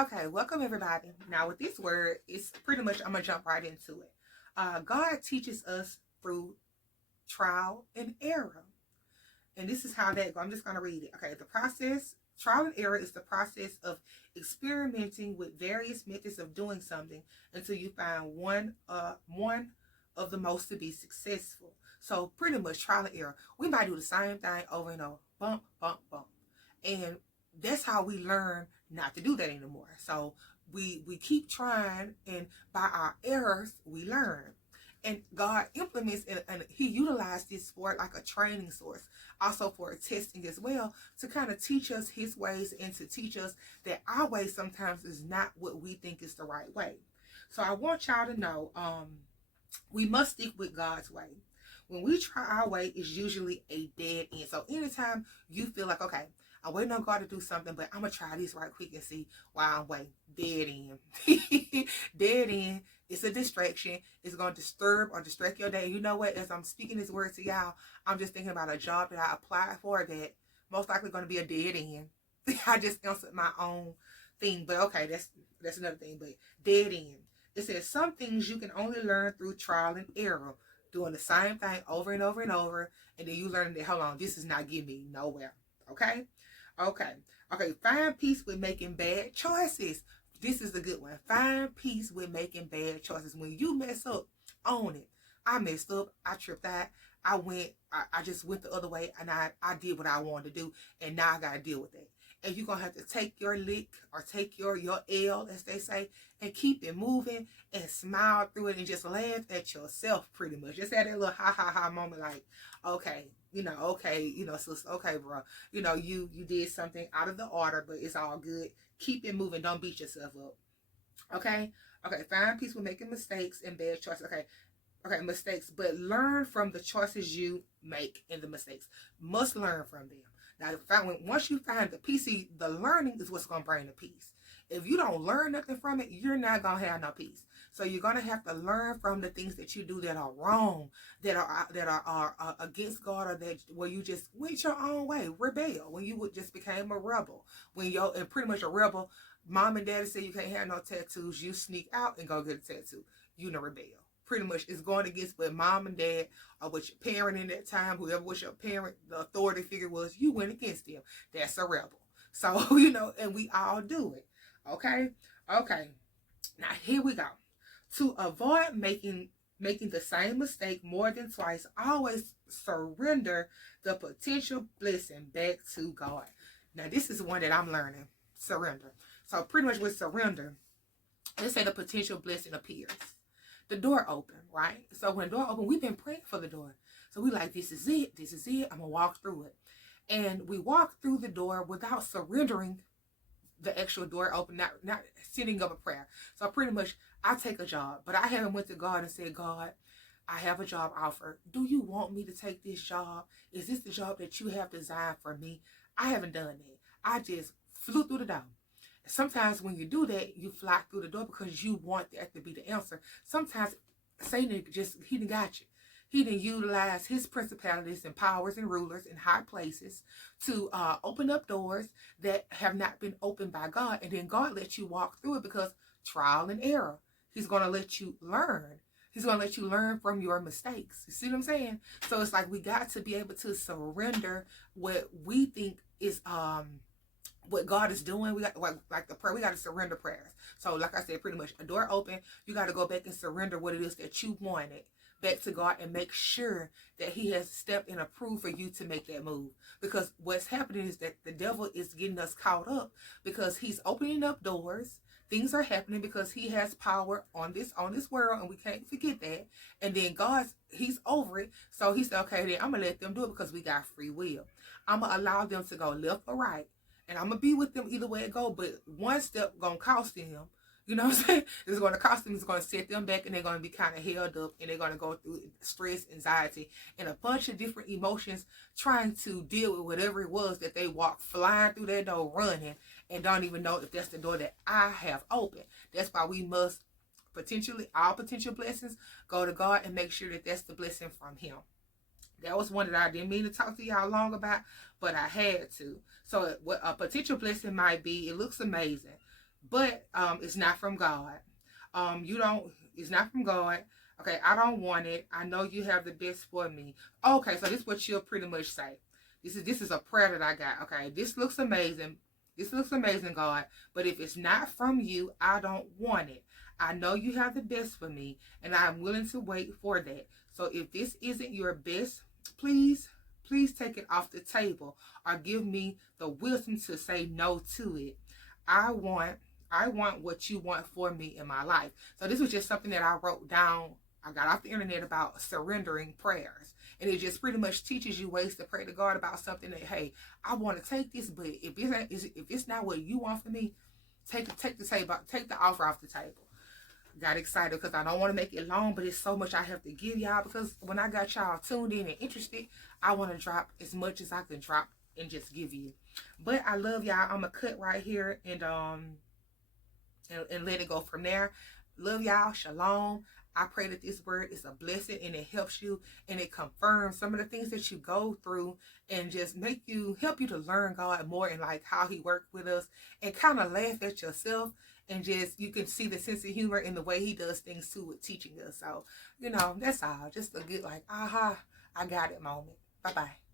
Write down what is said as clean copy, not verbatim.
Okay, welcome everybody. Now with this word, it's pretty much, I'm gonna jump right into it. God teaches us through trial and error. And this is how that go. I'm just gonna read it. Okay, the process, trial and error is the process of experimenting with various methods of doing something until you find one of the most to be successful. So pretty much trial and error. We might do the same thing over and over. Bump, bump, bump. And that's how we learn not to do that anymore. So we keep trying, and by our errors we learn. And God implements and He utilized this for like a training source, also for testing as well, to kind of teach us His ways and to teach us that our way sometimes is not what we think is the right way. So I want y'all to know, we must stick with God's way. When we try our way, it's usually a dead end. So anytime you feel like, okay, I'm waiting on God to do something, but I'm going to try this right quick and see why I'm waiting. Dead end. Dead end. It's a distraction. It's going to disturb or distract your day. You know what? As I'm speaking this word to y'all, I'm just thinking about a job that I applied for that most likely going to be a dead end. I just answered my own thing. But okay, that's another thing. But dead end. It says some things you can only learn through trial and error, doing the same thing over and over and over, and then you learn that, hold on, this is not getting me nowhere. Okay? Okay. Okay. Find peace with making bad choices. This is a good one. Find peace with making bad choices. When you mess up, own it. I messed up. I tripped out. I just went the other way, and I did what I wanted to do, and now I got to deal with it. And you're going to have to take your lick or take your L, as they say, and keep it moving and smile through it and just laugh at yourself pretty much. Just have that little ha ha ha moment like, okay, sister, okay, bro. You did something out of the order, but it's all good. Keep it moving. Don't beat yourself up. Okay? Okay, find peace with making mistakes and bad choices. Okay, mistakes, but learn from the choices you make and the mistakes. Must learn from them. Now, once you find the peace, the learning is what's going to bring the peace. If you don't learn nothing from it, you're not going to have no peace. So you're going to have to learn from the things that you do that are wrong, that are against God, or that where you just went your own way, rebel. When you just became a rebel, and pretty much a rebel, mom and daddy say you can't have no tattoos, you sneak out and go get a tattoo. You know, rebel. Pretty much is going against what mom and dad or what your parent in that time, whoever was your parent, the authority figure was, you went against them. That's a rebel. So, and we all do it. Okay? Okay. Now here we go. To avoid making the same mistake more than twice, always surrender the potential blessing back to God. Now this is one that I'm learning. Surrender. So pretty much with surrender, let's say the potential blessing appears. The door open, right? So when the door open, we've been praying for the door. So we like, this is it. I'm going to walk through it. And we walk through the door without surrendering the actual door open, not sending up a prayer. So pretty much, I take a job, but I haven't went to God and said, God, I have a job offer. Do you want me to take this job? Is this the job that you have designed for me? I haven't done that. I just flew through the door. Sometimes when you do that, you fly through the door because you want that to be the answer. Sometimes Satan he done got you. He done utilize his principalities and powers and rulers in high places to open up doors that have not been opened by God. And then God lets you walk through it because trial and error. He's going to let you learn. He's going to let you learn from your mistakes. You see what I'm saying? So it's like we got to be able to surrender what we think is what God is doing. We got like the prayer, we got to surrender prayers. So like I said, pretty much a door open, you got to go back and surrender what it is that you wanted back to God and make sure that He has stepped and approved for you to make that move. Because what's happening is that the devil is getting us caught up because he's opening up doors. Things are happening because he has power on this world, and we can't forget that. And then he's over it. So he said, okay, then I'm going to let them do it because we got free will. I'm going to allow them to go left or right. And I'm going to be with them either way it go, but one step going to cost them. You know what I'm saying? It's going to cost them. It's going to set them back, and they're going to be kind of held up, and they're going to go through stress, anxiety, and a bunch of different emotions trying to deal with whatever it was that they walked flying through that door running and don't even know if that's the door that I have opened. That's why we must all potential blessings, go to God and make sure that that's the blessing from Him. That was one that I didn't mean to talk to y'all long about, but I had to. So what a potential blessing might be, it looks amazing. but it's not from God. You don't, it's not from God. Okay, I don't want it. I know you have the best for me. Okay, so this is what you'll pretty much say. This is a prayer that I got. Okay, this looks amazing. This looks amazing, God. But if it's not from you, I don't want it. I know you have the best for me, and I'm willing to wait for that. So if this isn't your best, please, please take it off the table, or give me the wisdom to say no to it. I want I want what you want for me in my life. So this was just something that I wrote down. I got off the internet about surrendering prayers. And it just pretty much teaches you ways to pray to God about something that, hey, I want to take this, but if it's not what you want for me, take the offer off the table. Got excited because I don't want to make it long, but it's so much I have to give y'all, because when I got y'all tuned in and interested, I want to drop as much as I can drop and just give you. But I love y'all. I'm gonna cut right here and let it go from there. Love y'all. Shalom. I pray that this word is a blessing and it helps you and it confirms some of the things that you go through, and just help you to learn God more and like how he worked with us, and kind of laugh at yourself, and just you can see the sense of humor in the way he does things too with teaching us. So, that's all. Just a good like, aha, I got it moment. Bye-bye.